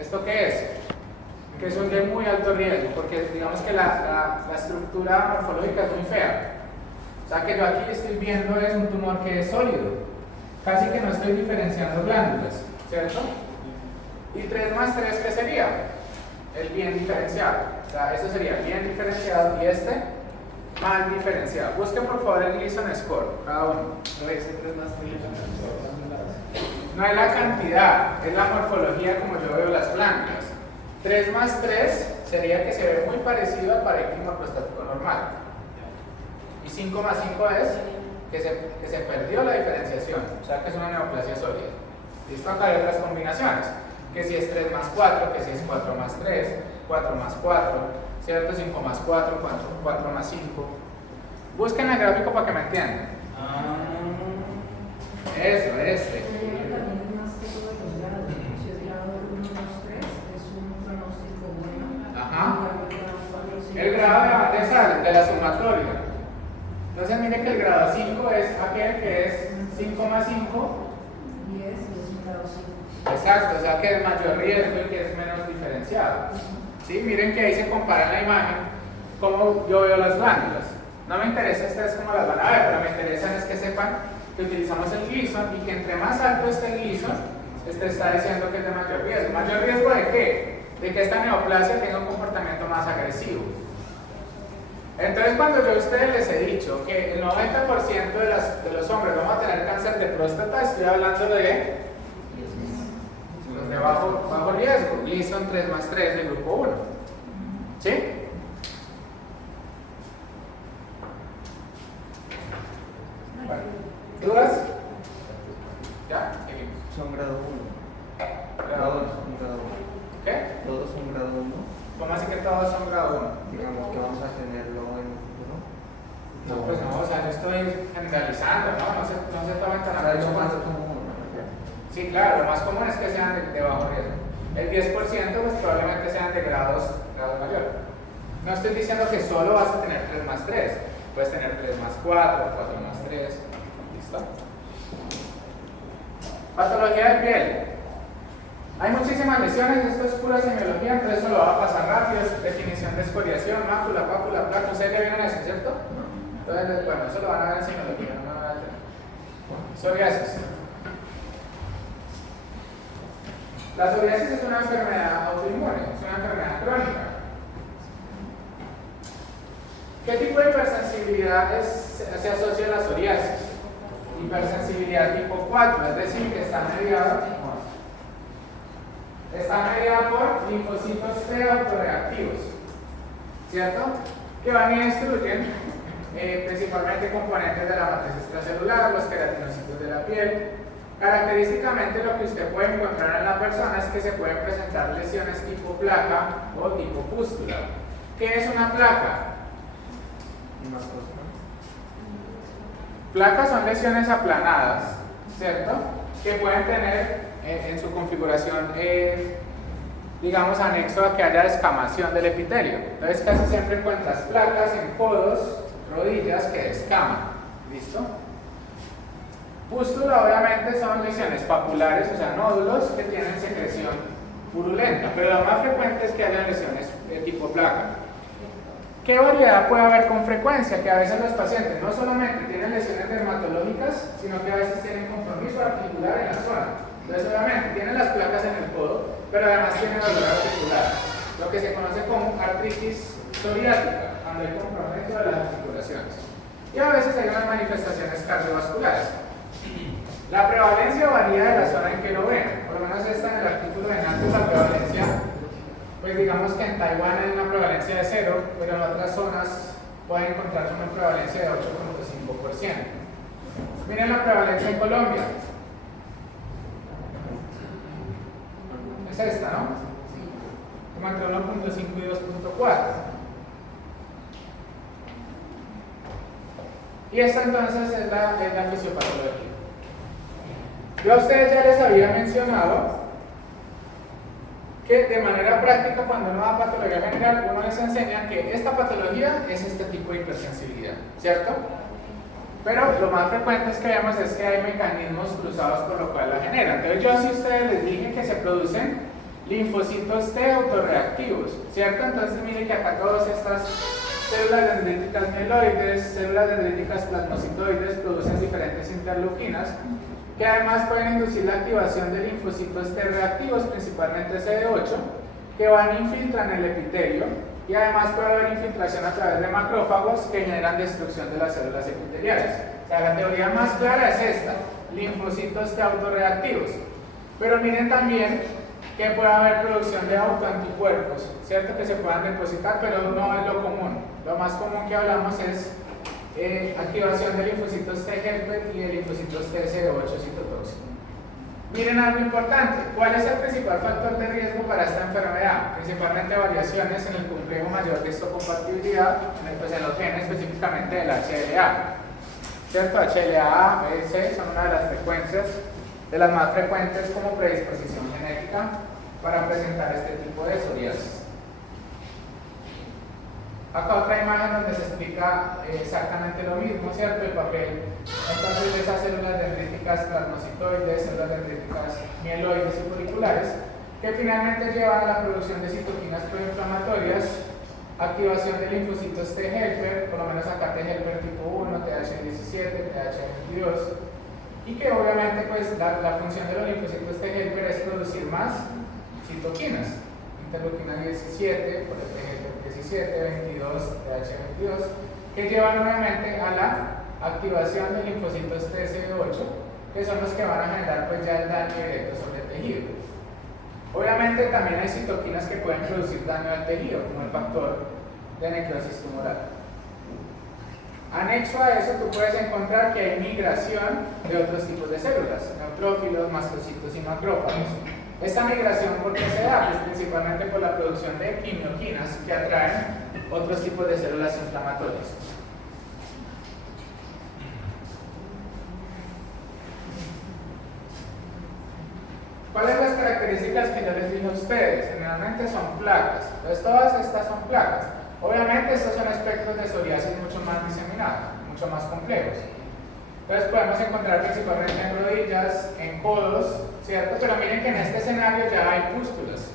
¿Esto qué es? Que son de muy alto riesgo, porque digamos que la estructura morfológica es muy fea. O sea que yo aquí estoy viendo es un tumor que es sólido. Casi que no estoy diferenciando glándulas, ¿cierto? Y 3 más 3, ¿qué sería? El bien diferenciado. O sea, eso sería bien diferenciado y este mal diferenciado. Busquen por favor el Gleason score, cada uno. No es la cantidad, es la morfología como yo veo las glándulas. 3 más 3 sería que se ve muy parecido al parénquima prostático normal. Y 5 más 5 es que se perdió la diferenciación, o sea que es una neoplasia sólida. Listo, acá hay otras combinaciones, que si es 3 más 4, que si es 4 más 3, 4 más 4, ¿cierto? 5 más 4, 4 más 5. Busquen el gráfico para que me entiendan. Eso, este. Ajá. El grado de la sumatoria. Entonces mire que el grado 5 es aquel que es 5 más 5. 10 es un grado 5. Exacto, o sea que es mayor riesgo y que es menos diferenciado. ¿Sí? Miren que ahí se compara en la imagen cómo yo veo las glándulas. No me interesa ustedes cómo las van a ver, pero me interesa es que sepan que utilizamos el Gleason y que entre más alto esté el Gleason, este está diciendo que es de mayor riesgo. ¿Mayor riesgo de qué? De que esta neoplasia tenga un comportamiento más agresivo. Entonces, cuando yo a ustedes les he dicho que el 90% de los hombres vamos a tener cáncer de próstata, estoy hablando de los de bajo riesgo. Gleason 3 más 3 del grupo 1. ¿Sí? Bueno, ¿dudas? ¿Ya? Seguimos. Son grado 1. Grado 1. Son grado 1. ¿Qué? Todos son grado 1. ¿Cómo así que todos son grado 1? Digamos que vamos a tenerlo en el futuro. No, pues no, o sea, yo estoy generalizando, ¿no? No se tomen tan a pecho Lo más cuando- común, me refiero. Sí, claro, lo más común es que sean de bajo riesgo. El 10% pues probablemente sean de grados mayor. No estoy diciendo que solo vas a tener 3 más 3. Puedes tener 3 más 4, 4 más 3. ¿Listo? Patología de piel. Hay muchísimas lesiones, esto es pura semiología, entonces eso lo va a pasar rápido. Es definición de escoriación, mácula, pápula, placa. ¿Ustedes ya vieron eso, cierto? Entonces, bueno, eso lo van a ver en semiología, no me van a tener. Psoriasis. La psoriasis es una enfermedad autoinmune, es una enfermedad crónica. ¿Qué tipo de hipersensibilidad se asocia a la psoriasis? Hipersensibilidad tipo 4, es decir, que está mediada por linfocitos T autorreactivos, ¿cierto? Que van y destruyen principalmente componentes de la matriz extracelular, los queratinocitos de la piel. Característicamente lo que usted puede encontrar en la persona es que se pueden presentar lesiones tipo placa o tipo pústula. ¿Qué es una placa? Una cosa. Placas son lesiones aplanadas, ¿cierto? Que pueden tener en su configuración, digamos, anexo a que haya descamación del epitelio. Entonces casi siempre encuentras placas en codos, rodillas que descaman. ¿Listo? Pústula obviamente son lesiones papulares, o sea, nódulos que tienen secreción purulenta, pero lo más frecuente es que haya lesiones de tipo placa. ¿Qué variedad puede haber con frecuencia? Que a veces los pacientes no solamente tienen lesiones dermatológicas, sino que a veces tienen compromiso articular en la zona. Entonces, obviamente, tienen las placas en el codo, pero además tienen dolor articular, lo que se conoce como artritis psoriática, cuando hay compromiso de las articulaciones. Y a veces hay unas manifestaciones cardiovasculares. La prevalencia varía de la zona en que lo vean. Por lo menos esta en el artículo de Nantes, la prevalencia, pues digamos que en Taiwán hay una prevalencia de 0, pero en otras zonas pueden encontrarse una prevalencia de 8.5%. Miren la prevalencia en Colombia. Es esta, ¿no? Como entre 1.5 y 2.4. Y esta entonces es la fisiopatología. Yo a ustedes ya les había mencionado que de manera práctica, cuando uno da patología general, uno les enseña que esta patología es este tipo de hipersensibilidad, ¿cierto? Pero lo más frecuente es que vemos es que hay mecanismos cruzados por lo cual la generan. Entonces yo si ustedes les dije que se producen linfocitos T autorreactivos, ¿cierto? Entonces mire que acá todas estas células dendríticas mieloides, células dendríticas plasmocitoides producen diferentes interleuquinas que además pueden inducir la activación de linfocitos T reactivos, principalmente CD8, que van e infiltran el epitelio, y además puede haber infiltración a través de macrófagos que generan destrucción de las células epiteliales. O sea, la teoría más clara es esta, linfocitos T autorreactivos. Pero miren también que puede haber producción de autoanticuerpos, ¿cierto? Que se puedan depositar, pero no es lo común. Lo más común que hablamos es activación de linfocitos T helper y de linfocitos T CD8 citotóxico. Miren algo importante, ¿cuál es el principal factor de riesgo para esta enfermedad? Principalmente variaciones en el complejo mayor de histocompatibilidad, pues en los genes específicamente del HLA. ¿Cierto? HLA, B, C son una de las frecuencias, de las más frecuentes como predisposición genética para presentar este tipo de psoriasis. Acá otra imagen donde se explica exactamente lo mismo, ¿cierto? El papel. Entonces, esas células dendríticas plasmocitoides, células dendríticas mieloides y folliculares, que finalmente llevan a la producción de citoquinas proinflamatorias, activación de linfocitos T helper, por lo menos acá T helper tipo 1, TH17, TH22, y que obviamente pues la función de los linfocitos T helper es producir más citoquinas, interleuquina 17, por el T helper 17, 22, TH22, que llevan obviamente a la activación de linfocitos TC8, que son los que van a generar pues ya el daño directo sobre el tejido. Obviamente también hay citoquinas que pueden producir daño al tejido, como el factor de necrosis tumoral. Anexo a eso tú puedes encontrar que hay migración de otros tipos de células, neutrófilos, mastocitos y macrófagos. Esta migración, ¿por qué se da? Pues principalmente por la producción de quimioquinas que atraen otros tipos de células inflamatorias. ¿Cuáles son las características que yo les dije a ustedes? Generalmente son placas. Entonces todas estas son placas. Obviamente estos son espectros de psoriasis mucho más diseminados, mucho más complejos. Entonces podemos encontrar principalmente en rodillas, en codos, ¿cierto? Pero miren que en este escenario ya hay pústulas.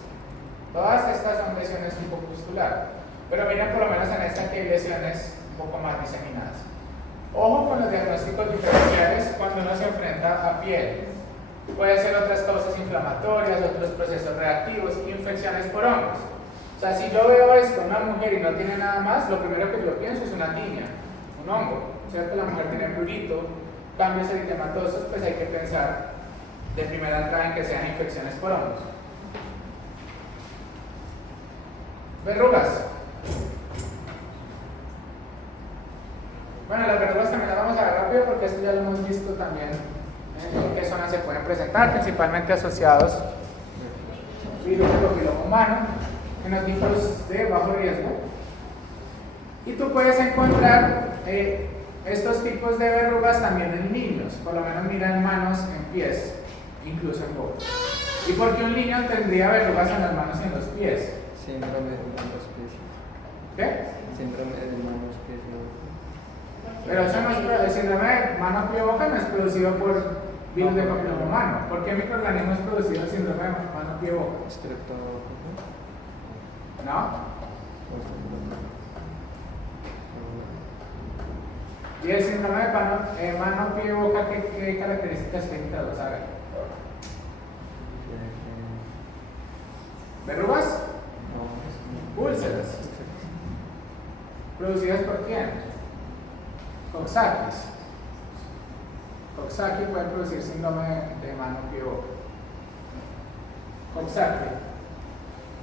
Todas estas son lesiones tipo pustular. Pero miren por lo menos en esta que hay lesiones un poco más diseminadas. Ojo con los diagnósticos diferenciales cuando uno se enfrenta a piel. Puede ser otras causas inflamatorias, otros procesos reactivos, infecciones por hongos. O sea, si yo veo esto, una mujer y no tiene nada más, lo primero que yo pienso es una tiña, un hongo, ¿cierto? La mujer tiene prurito, cambios eritematosos, pues hay que pensar de primera entrada en que sean infecciones por hongos. Verrugas. Bueno, las verrugas también las vamos a ver rápido porque esto ya lo hemos visto también. ¿En qué zonas se pueden presentar? Principalmente asociados virus del papiloma humano, genotipos de bajo riesgo. Y tú puedes encontrar estos tipos de verrugas también en niños, por lo menos mira en manos, en pies, incluso en boca. ¿Y por qué un niño tendría verrugas en las manos y en los pies? Síndrome de manos pies. ¿Qué? Síndrome de manos pies. Pero eso no es, el síndrome de mano, pie, boca no es producido por virus de papiloma humano. ¿Por qué microorganismo es producido el síndrome de mano, pie, boca? Estreptococcus. ¿No? Y el síndrome de mano, pie, boca, ¿qué características clínicas vas a ver? ¿Verrugas? No. Úlceras. ¿Producidas por quién? Coxsackie. Coxsackie puede producir síndrome de mano, pie, boca. Coxsackie.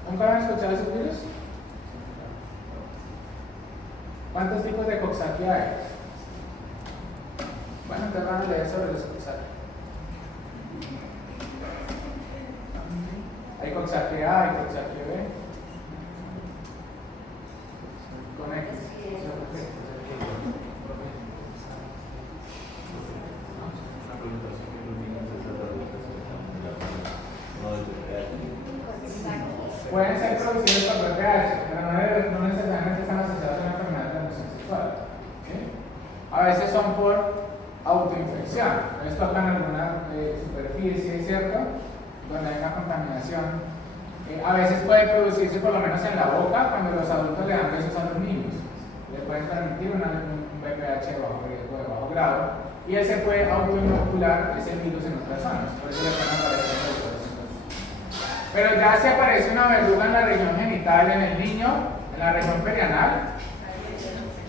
¿Nunca han escuchado esos virus? ¿Cuántos tipos de Coxsackie hay? Bueno, entonces van a leer sobre los Coxsackie. Hay Coxsackie A, hay Coxsackie B. Con X. Pueden ser producidos por VPH, pero no necesariamente están asociados a una enfermedad de transmisión sexual. ¿Sí? A veces son por autoinfección. Ellos tocan alguna superficie, ¿cierto? Donde hay una contaminación A veces puede producirse, por lo menos en la boca, cuando los adultos le dan besos a los niños. Le pueden transmitir un VPH bajo riesgo de bajo grado y él se puede autoinocular ese virus en otras zonas. Por eso le pueden aparecer verrugas. Pero ya si aparece una verruga en la región genital en el niño, en la región perianal,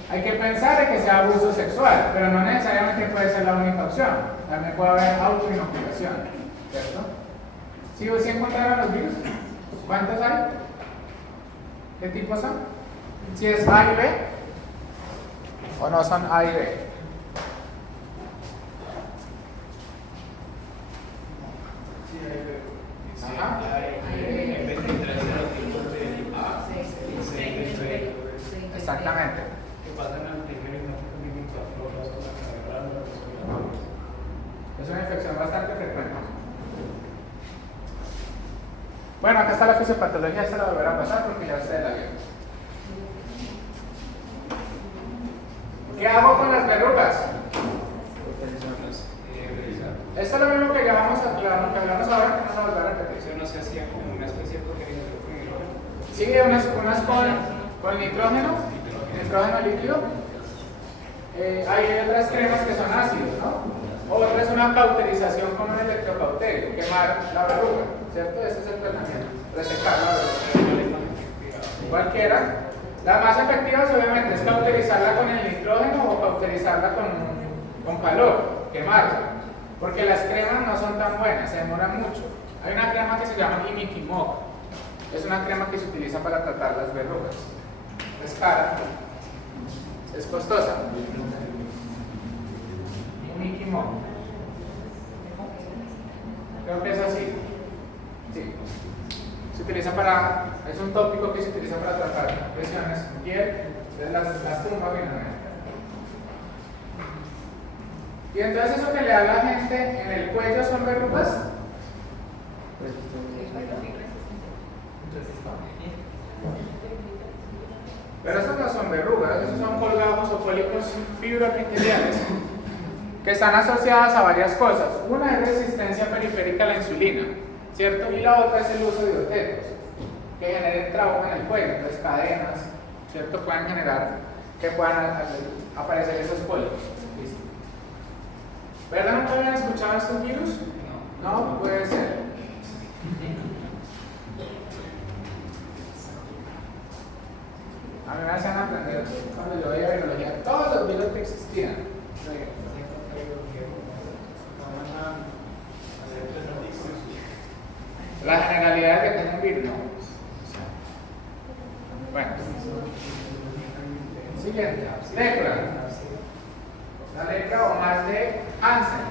hay que pensar en que sea abuso sexual, pero no necesariamente puede ser la única opción. También puede haber autoinoculación, ¿cierto? ¿Sí encontraron los virus? ¿Cuántos hay? ¿Qué tipos son? Si es A y B o no son A y B. Ajá. Exactamente. Es una infección bastante frecuente. Bueno, acá está la fisiopatología, esta la volverá a pasar porque ya ustedes la vieron. ¿Qué hago con las verrugas? Esto es lo mismo que llevamos a que hablamos ahora, que no lo volverá a repetir. Eso no se hacía como una especie de protección con hidrógeno. Sí, unas con nitrógeno líquido. Hay otras cremas que son ácidos, ¿no? Otra es una cauterización con un electrocauterio, quemar la verruga, ¿cierto? Ese es el tratamiento, resecar la verruga. Cualquiera. Las más efectivas obviamente es cauterizarla con el nitrógeno o cauterizarla con calor, quemarla. Porque las cremas no son tan buenas, se demoran mucho. Hay una crema que se llama imiquimod. Es una crema que se utiliza para tratar las verrugas. Es cara, es costosa. Imiquimod. Creo que es así. Sí. Se utiliza es un tópico que se utiliza para tratar lesiones en piel, de las tumbas finalmente. Y entonces eso que le da a la gente en el cuello son verrugas. Pero esas no son verrugas, esos son colgajos o pólipos fibroepiteliales que están asociadas a varias cosas. Una es resistencia periférica a la insulina, ¿cierto? Y la otra es el uso de otetos que generen trauma en el cuello, entonces cadenas, ¿cierto? Pueden generar que puedan aparecer esos pólipos. ¿Listo? ¿Verdad? ¿Nunca habían escuchado estos virus? No, puede ser. A mí me hacían aprender cuando yo veía biología, todos los virus que existían. La generalidad de que tenga un virus, no. Bueno. Siguiente. Lepra. La lepra o más de Hansen,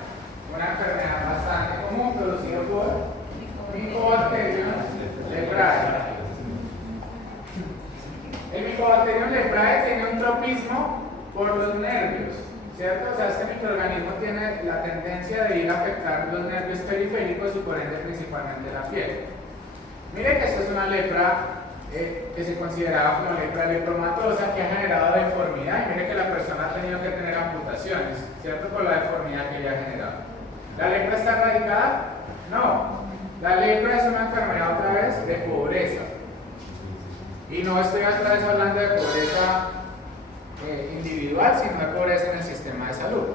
una enfermedad bastante común producida por Mycobacterium leprae. El Mycobacterium leprae tiene un tropismo por los nervios, ¿cierto? O sea, este microorganismo tiene la tendencia de ir a afectar los nervios periféricos y por ende principalmente la piel. Mire que esto es una lepra que se consideraba como lepra lepromatosa, que ha generado deformidad, y mire que la persona ha tenido que tener amputaciones, ¿cierto? Por la deformidad que ella ha generado. ¿La lepra está erradicada? No. La lepra es una enfermedad otra vez de pobreza. Y no estoy otra vez hablando de pobreza individual, sino de pobreza en el sistema de salud.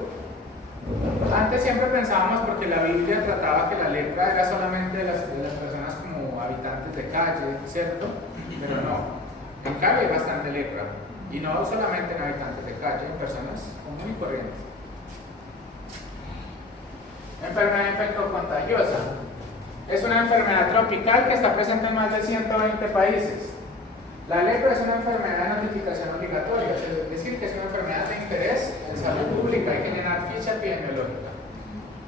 Antes siempre pensábamos, porque la Biblia trataba que la lepra era solamente de las personas como habitantes de calle, ¿cierto? Pero no. En Cali hay bastante lepra. Y no solamente en habitantes de calle, en personas comunes y corrientes. Enfermedad infectocontagiosa. Es una enfermedad tropical que está presente en más de 120 países. La lepra es una enfermedad de notificación obligatoria, es decir, que es una enfermedad de interés en salud pública y generar ficha epidemiológica.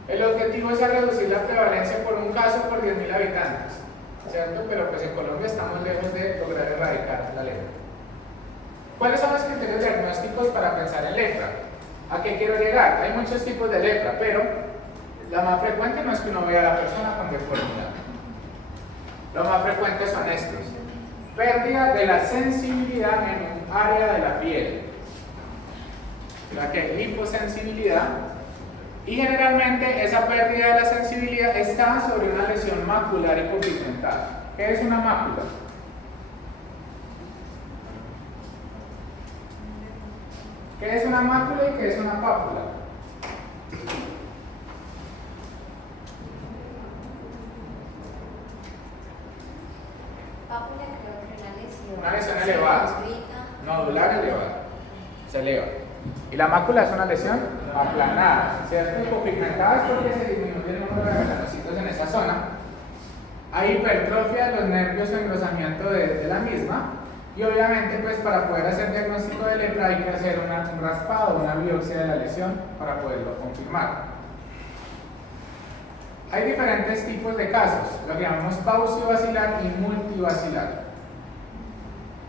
El objetivo es reducir la prevalencia por un caso por 10.000 habitantes, ¿cierto? Pero pues en Colombia estamos lejos de lograr erradicar la lepra. ¿Cuáles son los criterios diagnósticos para pensar en lepra? ¿A qué quiero llegar? Hay muchos tipos de lepra, pero la más frecuente no es que uno vea a la persona con deformidad. Lo más frecuente son estos. Pérdida de la sensibilidad en un área de la piel. La que hay hiposensibilidad. Y generalmente esa pérdida de la sensibilidad está sobre una lesión macular y pigmentada. ¿Qué es una mácula? ¿Qué es una mácula y qué es una pápula? Pápula creo que una lesión. Una lesión elevada. Nodular elevada. Se eleva. Y la mácula es una lesión aplanada, ¿cierto? Hipopigmentada es porque se disminuye el número de melanocitos en esa zona. Hay hipertrofia de los nervios o engrosamiento de la misma. Y obviamente, pues para poder hacer diagnóstico de lepra hay que hacer un raspado, una biopsia de la lesión para poderlo confirmar. Hay diferentes tipos de casos, lo que llamamos paucivacilar y multivacilar.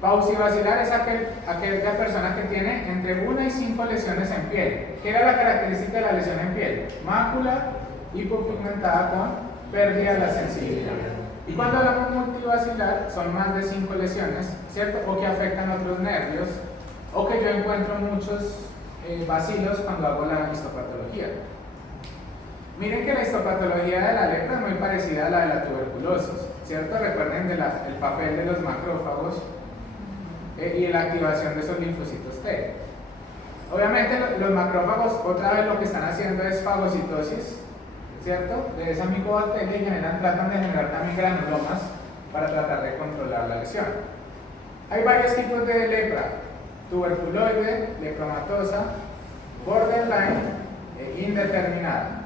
Paucivacilar es aquella persona que tiene entre 1 y 5 lesiones en piel. ¿Qué era la característica de la lesión en piel? Mácula hipopigmentada con pérdida de la sensibilidad. Y cuando hablamos multivacilar son más de 5 lesiones, ¿cierto? O que afectan otros nervios, o que yo encuentro muchos bacilos cuando hago la histopatología. Miren que la histopatología de la lepra es muy parecida a la de la tuberculosis, ¿cierto? Recuerden el papel de los macrófagos y la activación de esos linfocitos T. Obviamente los macrófagos otra vez lo que están haciendo es fagocitosis, ¿cierto? De esa micobacteria y tratan de generar también granulomas para tratar de controlar la lesión. Hay varios tipos de lepra: tuberculoide, lepromatosa, borderline e indeterminada.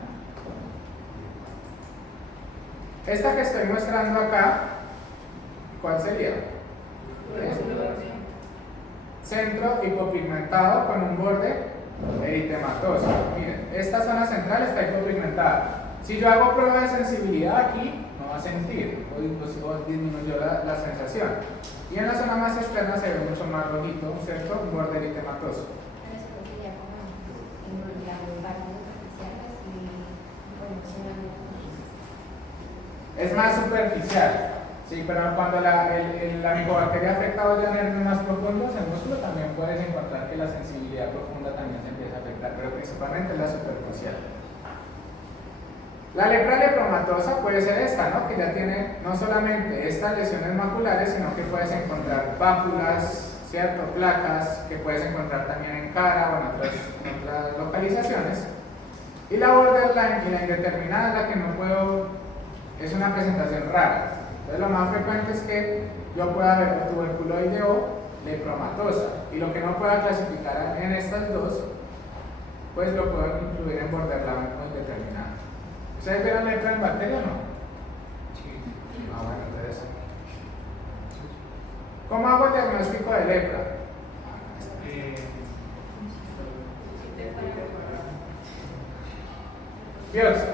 Esta que estoy mostrando acá, ¿cuál sería? Centro hipopigmentado con un borde eritematoso. Miren, esta zona central está hipopigmentada. Si yo hago prueba de sensibilidad aquí, no va a sentir, o disminuyó la sensación. Y en la zona más externa se ve mucho más rojito, ¿cierto? Un borde eritematoso. Pero eso lo quería como involucrar en varios superficiales y bueno, Es más superficial. Sí, pero cuando la micobacteria afecta a los nervios más profundos, el músculo también puedes encontrar que la sensibilidad profunda también se empieza a afectar, pero principalmente la superficial. La lepra lepromatosa puede ser esta, ¿no? Que ya tiene no solamente estas lesiones maculares, sino que puedes encontrar pápulas, ¿cierto? Placas, que puedes encontrar también en cara o en otras localizaciones. Y la borderline y la indeterminada es la que no puedo, es una presentación rara. Entonces lo más frecuente es que yo pueda ver tuberculoide o lepromatosa, y lo que no pueda clasificar en estas dos, pues lo puedo incluir en borderline o indeterminada. ¿Ustedes vieron lepra en bacteria o no? Sí. Ah, bueno, interesante. ¿Cómo hago el diagnóstico de lepra? Biopsia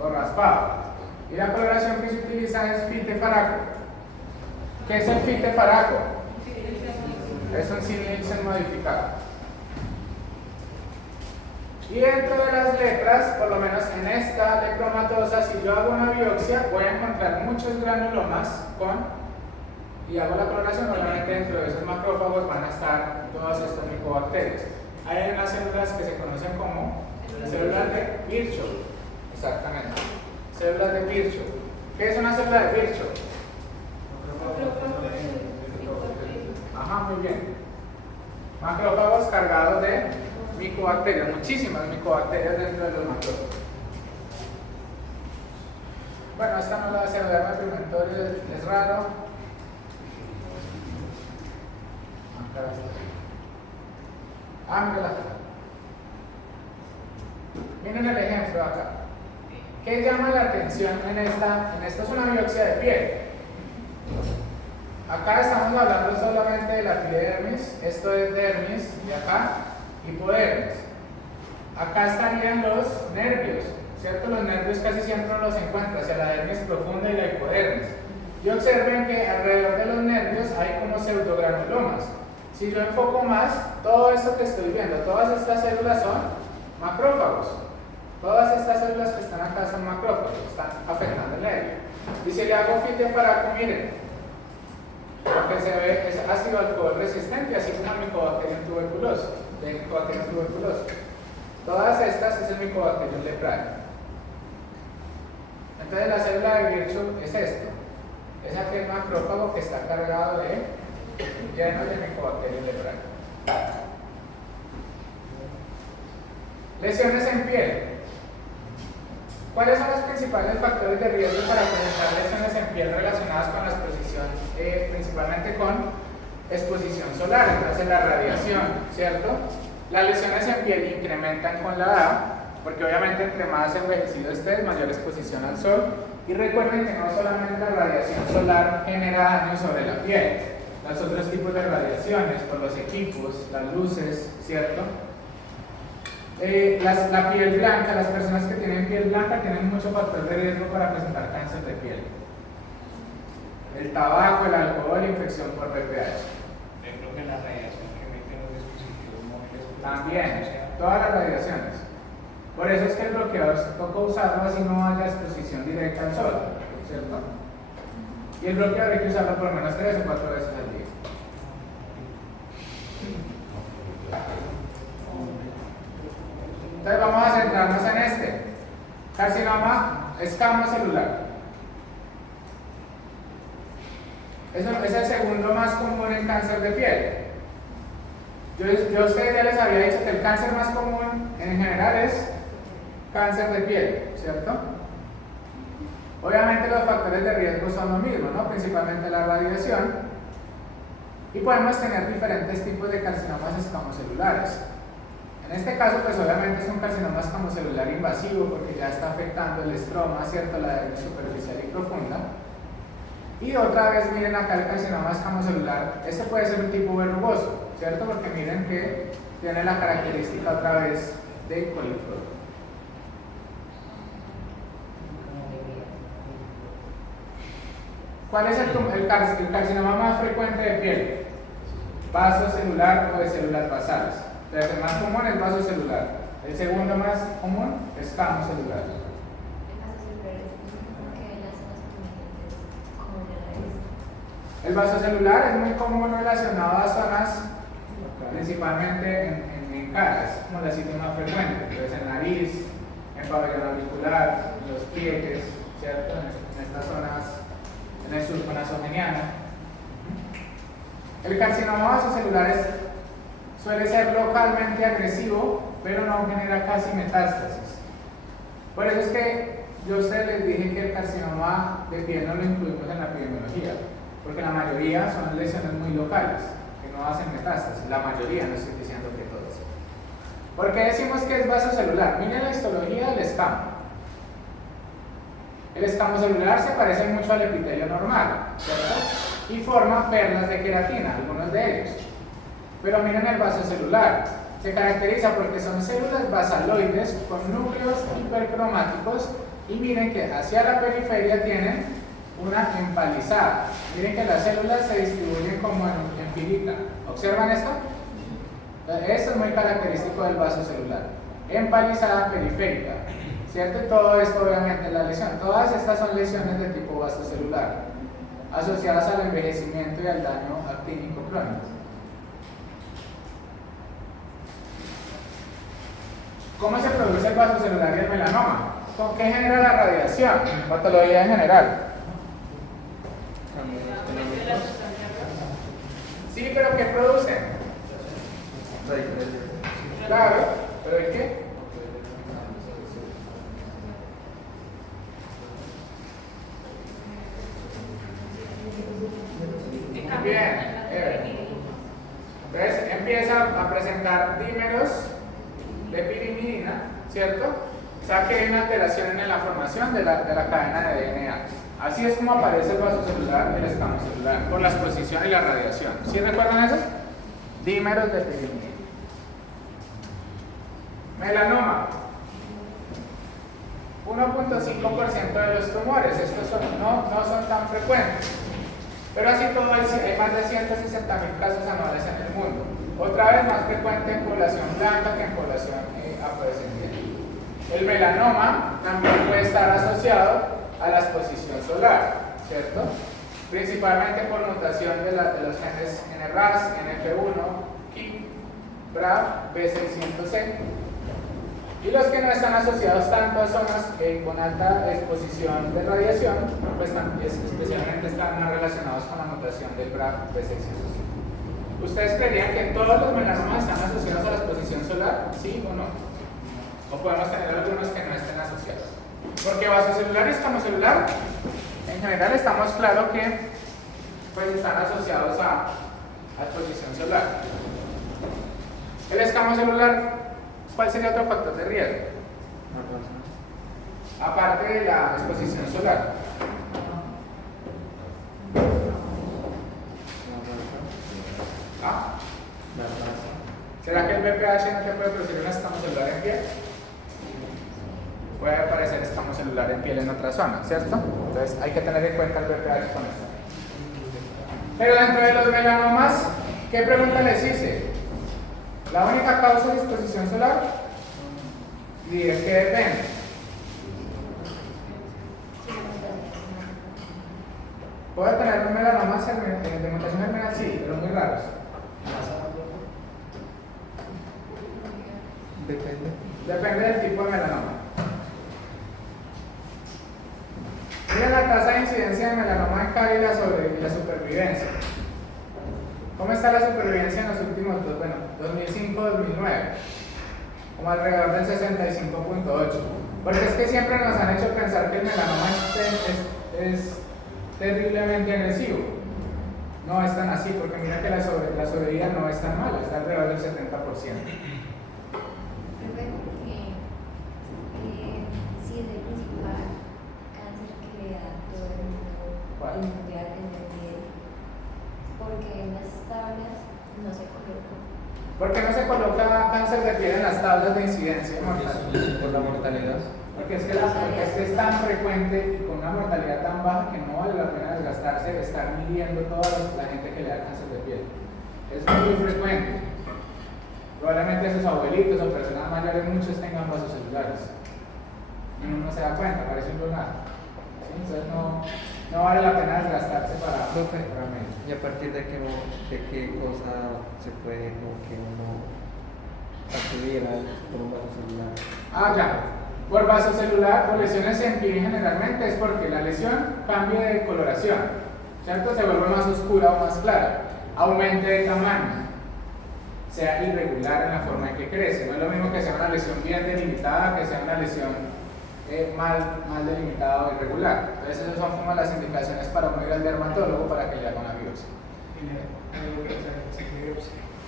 o raspado. Y la coloración que se utiliza es fitefaraco. ¿Qué es el fitefaraco? Es un Sid-Nielsen modificado. Y dentro de las letras, por lo menos en esta lepromatosa, si yo hago una biopsia, voy a encontrar muchos granulomas y hago la coloración. Obviamente dentro de esos macrófagos van a estar todas estas micobacterias. Hay unas células que se conocen como células de Virchow. Exactamente. Células de Virchow. ¿Qué es una célula de Virchow? Ajá, muy bien. Macrófagos cargados de micobacterias, muchísimas micobacterias dentro de los macrófagos. Bueno, esta no la va a hacer, el pigmentorio es raro. Acá está. Mírala acá. Miren el ejemplo acá. ¿Qué llama la atención en esta? Es una biopsia de piel. Acá estamos hablando solamente de la epidermis, esto es dermis, y acá hipodermis. Acá estarían los nervios, ¿cierto? Los nervios casi siempre uno los encuentra hacia la dermis profunda y la hipodermis. Y observen que alrededor de los nervios hay como pseudogranulomas. Si yo enfoco más, todo esto que estoy viendo, todas estas células son macrófagos. Todas estas células que están acá son macrófagos, están afectando el nervio. Y si le hago fitefaraco, miren, lo que se ve es ácido alcohol resistente, así como Mycobacterium tuberculosis, de Mycobacterium tuberculosis. Todas estas es el Mycobacterium leprae. Entonces la célula de Virchow es esto. Es aquel macrófago que está cargado de lleno de Mycobacterium leprae. Lesiones en piel. ¿Cuáles son los principales factores de riesgo para presentar lesiones en piel relacionadas con la exposición, principalmente con exposición solar, entonces la radiación, ¿cierto? Las lesiones en piel incrementan con la edad, porque obviamente entre más envejecido estés, mayor exposición al sol. Y recuerden que no solamente la radiación solar genera daño sobre la piel, los otros tipos de radiaciones, por los equipos, las luces, ¿cierto? La piel blanca, las personas que tienen piel blanca tienen mucho factor de riesgo para presentar cáncer de piel. El tabaco, el alcohol, infección por VPH. Yo creo que la radiación que meten los dispositivos móviles. También, todas las radiaciones. Por eso es que el bloqueador toca usarlo así no haya exposición directa al sol, ¿cierto? Y el bloqueador hay que usarlo por lo menos 3 o 4 veces al día. Entonces vamos a centrarnos en este. Carcinoma escamo celular. Es el segundo más común en cáncer de piel. Yo a ustedes ya les había dicho que el cáncer más común en general es cáncer de piel, ¿cierto? Obviamente los factores de riesgo son lo mismo, ¿no? Principalmente la radiación. Y podemos tener diferentes tipos de carcinomas escamocelulares. En este caso, pues obviamente es un carcinoma escamocelular invasivo porque ya está afectando el estroma, ¿cierto? La dermis superficial y profunda. Y otra vez miren acá el carcinoma escamocelular. Este puede ser un tipo verrugoso, ¿cierto? Porque miren que tiene la característica otra vez de coliflor. ¿Cuál es el carcinoma más frecuente de piel? Vaso celular o de células basales. Entonces, el más común es vaso celular. El segundo más común es escamo celular. El vasocelular es muy común relacionado a zonas principalmente en caras, como la sitio más frecuente, entonces en nariz, en pabellón auricular, en los pliegues, ¿cierto? En estas zonas, en el surco nasogeniano. El carcinoma vasocelular suele ser localmente agresivo, pero no genera casi metástasis. Por eso es que yo a ustedes les dije que el carcinoma de piel no lo incluimos en la epidemiología, porque la mayoría son lesiones muy locales, que no hacen metástasis, la mayoría, no estoy diciendo que todas. ¿Por qué decimos que es vasocelular? Miren la histología del escamo. El escamo celular se parece mucho al epitelio normal, ¿cierto? Y forma perlas de queratina, algunos de ellos. Pero miren el vasocelular, se caracteriza porque son células basaloides con núcleos hipercromáticos y miren que hacia la periferia tienen una empalizada. Miren que las células se distribuyen como en filita. ¿Observan esto? Esto es muy característico del vasocelular. Empalizada periférica, ¿cierto? Y todo esto obviamente es la lesión. Todas estas son lesiones de tipo vasocelular, asociadas al envejecimiento y al daño actínico crónico. ¿Cómo se produce el vasocelular y el melanoma? ¿Con qué genera la radiación? Patología en general. Sí, pero ¿qué producen? Claro, ¿pero el qué? Bien, entonces empieza a presentar dímeros de pirimidina, ¿cierto? O sea que hay una alteración en la formación de la cadena de DNA. Así es como aparece el vasocelular y el escamo celular, por la exposición y la radiación. ¿Sí recuerdan eso? Dímeros de pirimidina. Melanoma. 1.5% de los tumores. Estos no son tan frecuentes. Pero así todo, hay más de 160.000 casos anuales en el mundo. Otra vez más frecuente en población blanca que en población afrodescendiente. El melanoma también puede estar asociado a la exposición solar, ¿cierto? Principalmente por mutación de los genes NRAS, NF1, KIT, BRAF, B600C. Y los que no están asociados tanto a zonas con alta exposición de radiación, pues especialmente están más relacionados con la mutación del BRAF B600. ¿Ustedes creerían que todos los melanomas están asociados a la exposición solar? ¿Sí o no? ¿O podemos tener algunos que no estén asociados? Porque vasocelular y escamocelular, en general estamos claros que pues, están asociados a exposición solar. El escamocelular, ¿cuál sería otro factor de riesgo? Aparte de la exposición solar. ¿Ah? ¿Será que el BPH no te puede producir un escamocelular en piel? Puede aparecer escamocelular en piel en otra zona, ¿cierto? Entonces hay que tener en cuenta el BPH con esto. Pero dentro de los melanomas, ¿qué pregunta les hice? ¿La única causa de exposición solar? ¿Y de qué depende? ¿Puede tener un melanoma de mutación germinal? Sí, pero muy raros. Depende del tipo de melanoma. Miren la tasa de incidencia de melanoma en cara y la supervivencia. ¿Cómo está la supervivencia en los últimos 2005-2009? Como alrededor del 65.8. Porque es que siempre nos han hecho pensar que el melanoma es terriblemente agresivo. No es tan así, porque mira que la sobrevida no es tan mala, está alrededor del 70%. Sí, es el principal cáncer que le da a todo el mundo mundial en el piel, porque en las tablas no se coloca. ¿Por qué no se coloca cáncer de piel en las tablas de incidencia mortal? Por la mortalidad. Porque es que es tan frecuente y con una mortalidad tan baja que no vale la pena desgastarse de estar midiendo toda la gente que le da cáncer de piel. Es muy frecuente. Probablemente sus abuelitos o personas mayores, muchos tengan vasocelulares. Y uno no se da cuenta, parece un lunar. ¿Sí? Entonces no vale la pena desgastarse para medir. ¿Y a partir de qué cosa se puede como que uno acudir por un vasocelular? Ah, ya. Por vasocelular o lesiones en piel generalmente es porque la lesión cambia de coloración, ¿cierto? Se vuelve más oscura o más clara, aumente de tamaño, sea irregular en la forma en que crece. No es lo mismo que sea una lesión bien delimitada que sea una lesión mal delimitada o irregular. Entonces esas son como las indicaciones para uno ir al dermatólogo para que le haga una biopsia.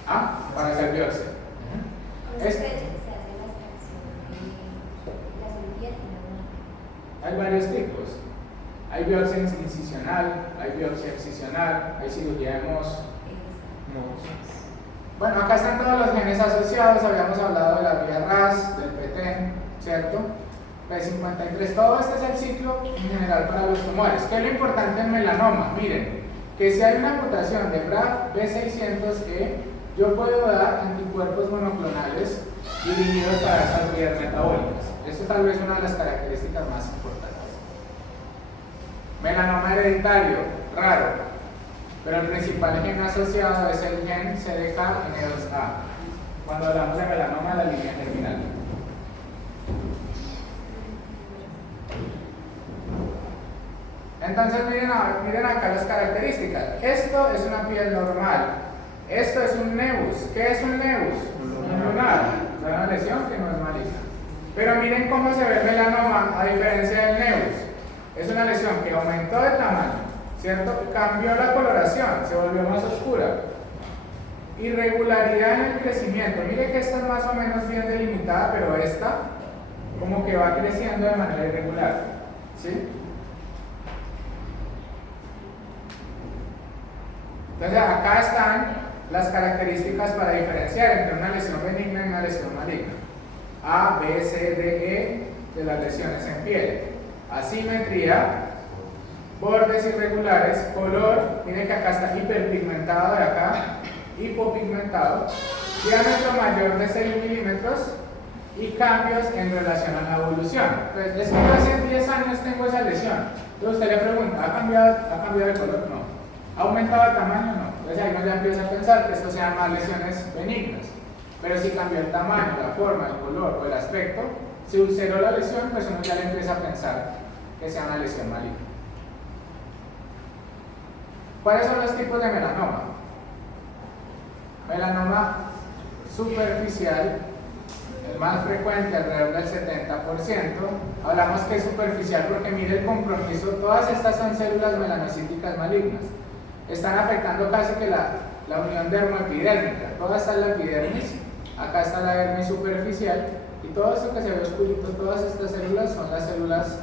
Ah, para hacer biopsia. Hay varios tipos. Hay biopsia incisional, hay biopsia excisional, hay cirugía de Mohs. Bueno, acá están todos los genes asociados. Habíamos hablado de la vía RAS, del PT, ¿cierto? P53, todo este es el ciclo en general para los tumores. ¿Qué es lo importante en melanoma? Miren, que si hay una mutación de BRAF B600E, yo puedo dar anticuerpos monoclonales dirigidos para esas vías metabólicas. Esto es tal vez una de las características más importantes. Melanoma hereditario, raro, pero el principal gen asociado es el gen CDKN2A. Cuando hablamos de melanoma, la línea germinal. Entonces miren acá las características. Esto es una piel normal. Esto es un nevus. ¿Qué es un nevus? Un lunar. Es una lesión que no es maligna. Pero miren cómo se ve el melanoma a diferencia del nevus. Es una lesión que aumentó de tamaño, ¿cierto? Cambió la coloración, se volvió más oscura. Irregularidad en el crecimiento. Mire que esta es más o menos bien delimitada, pero esta como que va creciendo de manera irregular, ¿sí? Entonces acá están las características para diferenciar entre una lesión benigna y una lesión maligna. A, B, C, D, E de las lesiones en piel. Asimetría, bordes irregulares, color, miren que acá está hiperpigmentado de acá, hipopigmentado, diámetro mayor de 6 milímetros y cambios en relación a la evolución. Entonces, es que yo hace 10 años tengo esa lesión. Entonces usted le pregunta, ¿ha cambiado el color? No. ¿Ha aumentado el tamaño? No. Entonces ahí uno ya empieza a pensar que esto sean más lesiones benignas. Pero si cambió el tamaño, la forma, el color o el aspecto, si ulceró la lesión, pues uno ya le empieza a pensar que sea una lesión maligna. ¿Cuáles son los tipos de melanoma? Melanoma superficial, el más frecuente, alrededor del 70%. Hablamos que es superficial porque mire el compromiso, todas estas son células melanocíticas malignas. Están afectando casi que la unión dermoepidérmica. Toda está la epidermis, acá está la dermis superficial, y todo esto que se ve oscurito, todas estas células son las células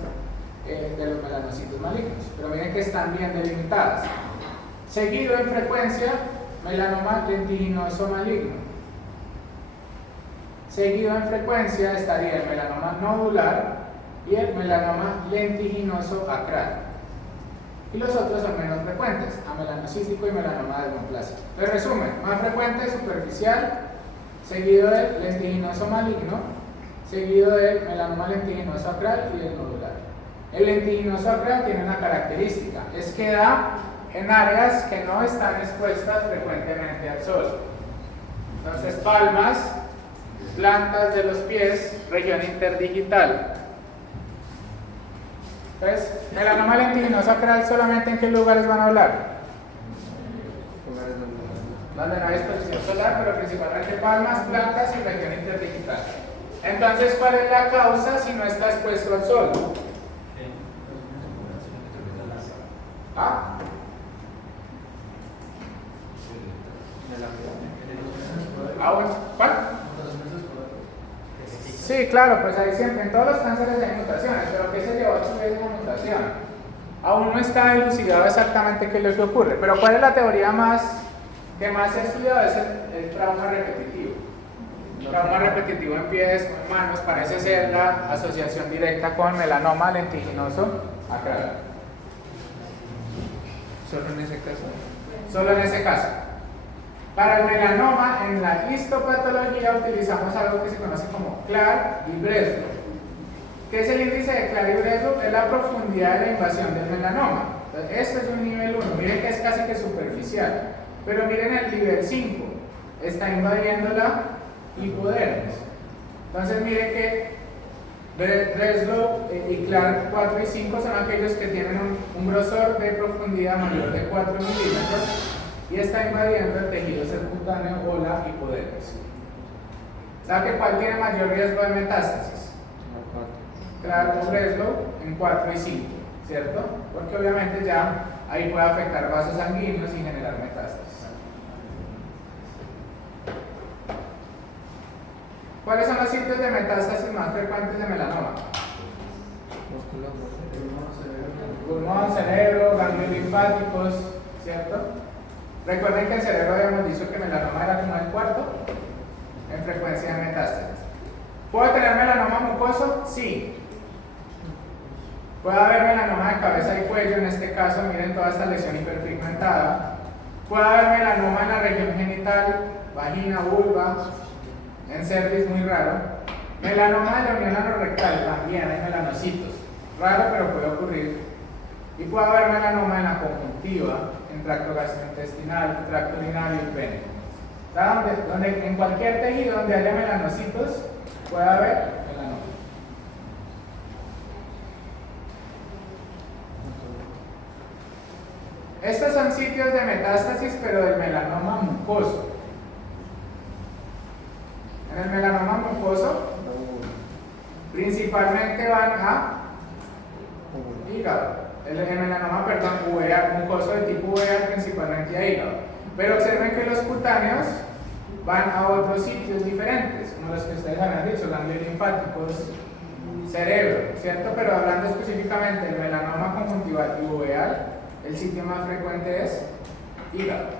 de los melanocitos malignos. Pero miren que están bien delimitadas. Seguido en frecuencia, melanoma lentiginoso maligno. Seguido en frecuencia estaría el melanoma nodular y el melanoma lentiginoso acral. Y los otros son menos frecuentes, amelanocítico y melanoma dermoplásico. En resumen, más frecuente superficial, seguido del lentiginoso maligno, seguido del melanoma lentiginoso acral y del nodular. El lentiginoso acral tiene una característica, es que da en áreas que no están expuestas frecuentemente al sol. Entonces, palmas, plantas de los pies, región interdigital. Entonces, melanoma lentiginoso acral, ¿solamente en qué lugares van a hablar? Lugares Donde no hay exposición solar, pero principalmente palmas, plantas y región interdigital. Entonces, ¿cuál es la causa si no está expuesto al sol? ¿Ah? ¿Cuál? Sí, claro, pues ahí siempre, en todos los cánceres hay mutaciones, pero ¿qué se llevó a su vez esa mutación? Aún no está elucidado exactamente qué es lo que ocurre, pero ¿cuál es la teoría que más se ha estudiado? Es el trauma repetitivo. El trauma repetitivo en pies o en manos parece ser la asociación directa con melanoma lentiginoso acral. Solo en ese caso. Solo en ese caso. Para el melanoma, en la histopatología utilizamos algo que se conoce como Clark y Breslow. ¿Qué es el índice de Clark y Breslow? Es la profundidad de la invasión del melanoma. Entonces, esto es un nivel 1, miren que es casi que superficial. Pero miren el nivel 5, está invadiendo la hipodermis. Entonces miren que Breslow y Clark 4 y 5 son aquellos que tienen un grosor de profundidad mayor de 4 milímetros y está invadiendo el tejido subcutáneo o la hipodermis. ¿Sabe cuál tiene mayor riesgo de metástasis? Clark o Breslow en 4 y 5, ¿cierto? Porque obviamente ya ahí puede afectar vasos sanguíneos y generar metástasis. ¿Cuáles son los sitios de metástasis más frecuentes de melanoma? Pulmón, cerebro, ganglios linfáticos, ¿cierto? Recuerden que el cerebro habíamos dicho que melanoma era como el cuarto en frecuencia de metástasis. ¿Puedo tener melanoma mucoso? Sí. Puede haber melanoma de cabeza y cuello, en este caso miren toda esta lesión hiperpigmentada. Puede haber melanoma en la región genital, vagina, vulva, en cervix muy raro. Melanoma de la unión anorrectal, también hay melanocitos. Raro, pero puede ocurrir. Y puede haber melanoma en la conjuntiva, en tracto gastrointestinal, tracto urinario y pene. Donde en cualquier tejido donde haya melanocitos puede haber melanoma. Estos son sitios de metástasis, pero del melanoma mucoso. En el melanoma mucoso, principalmente van a hígado. El melanoma, perdón, uvear, mucoso de tipo uvear, principalmente a hígado. Pero observen que los cutáneos van a otros sitios diferentes, como los que ustedes habían dicho, ganglios linfáticos, cerebro, ¿cierto? Pero hablando específicamente del melanoma conjuntival y uvear, el sitio más frecuente es hígado.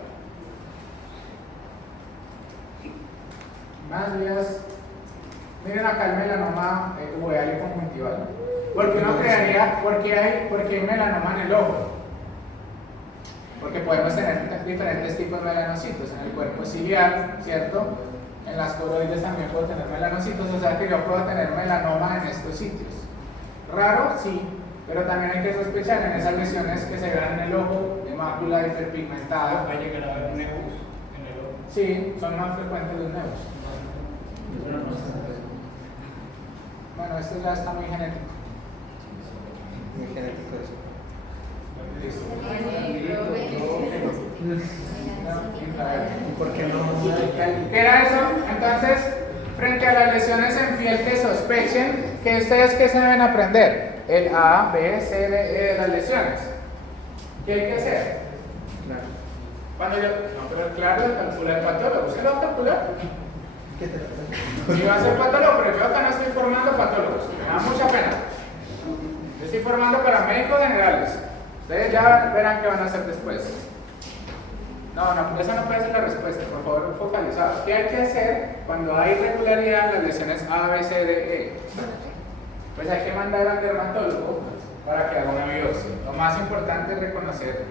Más vías. Miren acá el melanoma uveal y conjuntival. Porque uno crearía, ¿por qué hay melanoma en el ojo? Porque podemos tener diferentes tipos de melanocitos. En el cuerpo ciliar, ¿cierto? En las coroides también puedo tener melanocitos, o sea que yo puedo tener melanoma en estos sitios. Raro, sí, pero también hay que sospechar en esas lesiones que se dan en el ojo, de mácula hiperpigmentada. Va a llegar a haber un nebus en el ojo. Sí, son más frecuentes los nebus. Bueno, esto ya está muy genético. Muy genético eso. Listo. ¿Y por qué no? ¿Qué era eso? Entonces, frente a las lesiones en piel que sospechen, ¿que ustedes qué se deben aprender? El A, B, C, D, E de las lesiones. ¿Qué hay que hacer? Claro. Cuando yo, no, pero claro, lo calcula el patólogo. ¿Usted lo va a calcular? ¿Qué te lo Sí va a ser patólogo, pero yo acá no estoy formando patólogos. Me da mucha pena. Yo estoy formando para médicos generales. Ustedes ya verán qué van a hacer después. No, esa no puede ser la respuesta. Por favor, focalizados. ¿Qué hay que hacer cuando hay irregularidad en las lesiones A, B, C, D, E? Pues hay que mandar al dermatólogo para que haga una biopsia. Lo más importante es reconocer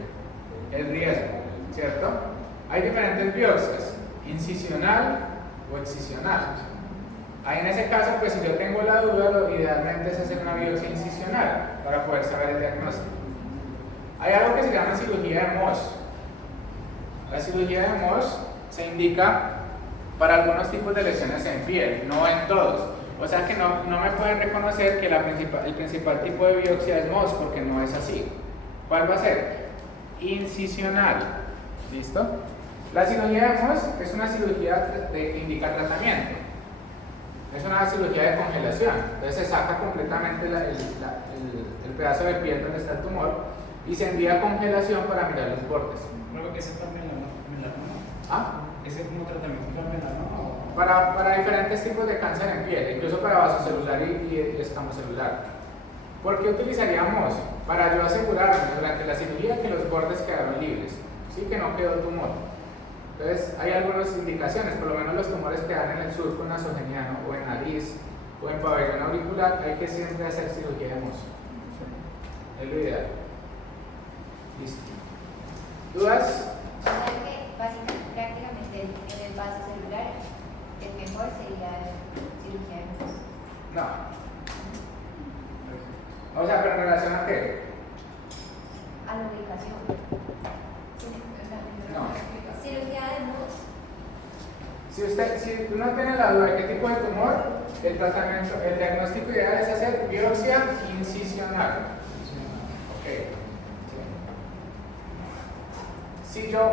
el riesgo, ¿cierto? Hay diferentes biopsias, incisional o excisional. Ahí en ese caso, pues si yo tengo la duda, lo idealmente es hacer una biopsia incisional para poder saber el diagnóstico. Hay algo que se llama cirugía de Mohs. La cirugía de Mohs se indica para algunos tipos de lesiones en piel, no en todos. O sea que no me pueden reconocer que el principal tipo de biopsia es Mohs, porque no es así. ¿Cuál va a ser? Incisional. ¿Listo? La cirugía de Mohs es una cirugía que indica tratamiento. Es una cirugía de congelación. Entonces se saca completamente el pedazo de piel donde está el tumor y se envía a congelación para mirar los bordes. Luego, ¿ese es melanoma? ¿Ah? ¿Ese es como tratamiento para melanoma? Para diferentes tipos de cáncer en piel, incluso para vasocelular y escamocelular. ¿Por qué utilizaríamos? Para yo asegurarme durante la cirugía que los bordes quedaron libres, ¿sí? Que no quedó tumor. Entonces, hay algunas indicaciones, por lo menos los tumores que dan en el surco nasogeniano o en nariz o en pabellón auricular, hay que siempre hacer cirugía de Mohs. Es lo ideal. Listo. ¿Dudas? O sea que básicamente, prácticamente en el vaso celular, el mejor sería cirugía de Mohs. No. O sea, pero en relación a qué? A la ubicación. No. Cirugía de Mohs. Si uno tiene la duda de qué tipo de tumor, el tratamiento, el diagnóstico ideal es hacer biopsia incisional. Ok.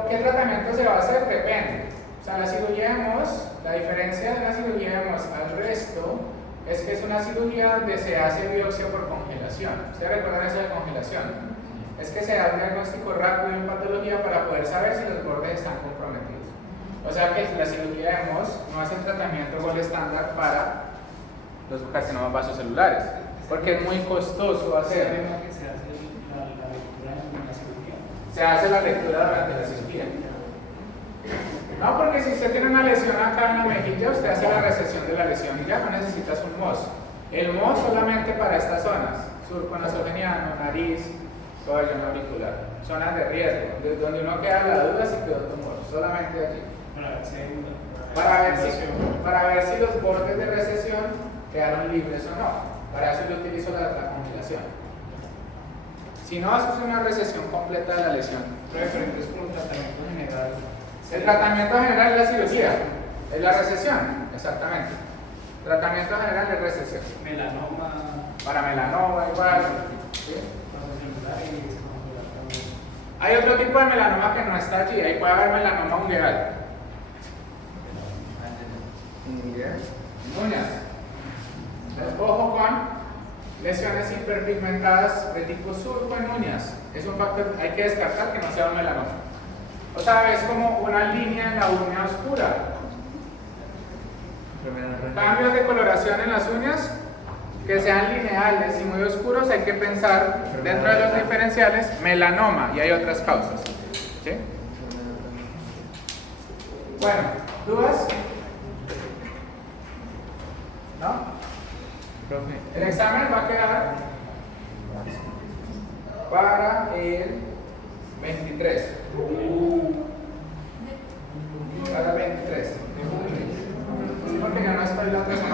¿Qué tratamiento se va a hacer? Depende. O sea, la cirugía de Mohs, la diferencia de la cirugía de Mohs al resto es que es una cirugía donde se hace biopsia por congelación. ¿Ustedes recuerdan eso de congelación? Es que se da un diagnóstico rápido en patología para poder saber si los bordes están comprometidos. O sea que la cirugía de Mohs no es el tratamiento gol estándar para los carcinomas vasocelulares, porque es muy costoso hacer. Que se hace la lectura en la cirugía. Se hace la lectura durante la cirugía. No, porque si usted tiene una lesión acá en la mejilla, usted hace la resección de la lesión y ya no necesitas un Mohs. El Mohs solamente para estas zonas, surco nasogeniano, nariz, pabellón auricular, zonas de riesgo, donde uno queda la duda si quedó tumor, solamente allí. Para ver si los bordes de recesión quedaron libres o no. Para eso yo utilizo la congelación. Si no, eso es una recesión completa de la lesión. Pero diferente es como un tratamiento general. El tratamiento general es la cirugía, es la recesión, exactamente. Tratamiento general es recesión. Melanoma. Para melanoma igual. ¿Sí? Vasocelular y escamocelular también. Hay otro tipo de melanoma que no está allí, ahí puede haber melanoma ungueal. Uñas. Entonces, ojo con lesiones hiperpigmentadas de tipo surco en uñas. Es un factor, hay que descartar que no sea un melanoma. O sea, es como una línea en la uña oscura. Cambios de coloración en las uñas que sean lineales y muy oscuros, hay que pensar dentro de los diferenciales melanoma, y hay otras causas. ¿Sí? Bueno, ¿dudas? ¿No? El examen va a quedar para el 23. Para el 23. Sí, porque ya no estoy la otra semana.